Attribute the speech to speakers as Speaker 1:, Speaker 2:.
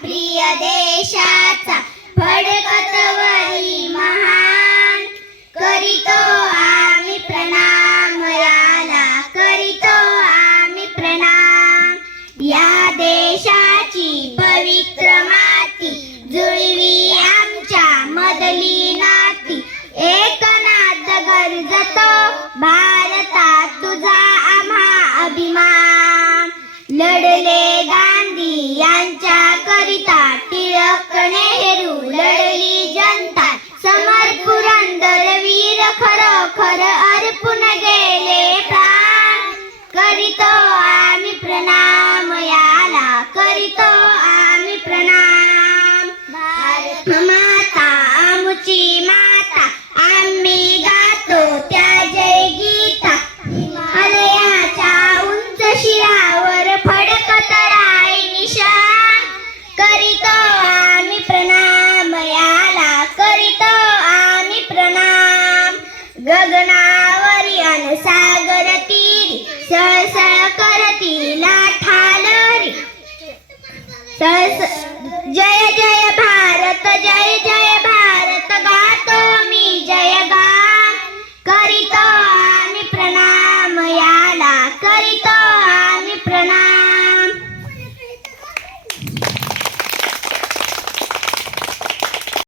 Speaker 1: प्रिय देशाचा फडकत वरी महान करीतो आम्ही प्रणाम राला करीतो आम्ही प्रणाम या देशाची पवित्रमा रूल ગગનાવરી અને સાગર તીરી સળસળ કરતી લાઠા લરી જય જય ભારત જય જય ભારત ગાતો મી જય ગા કરિતો આની પ્રણામ યાલા કરિતો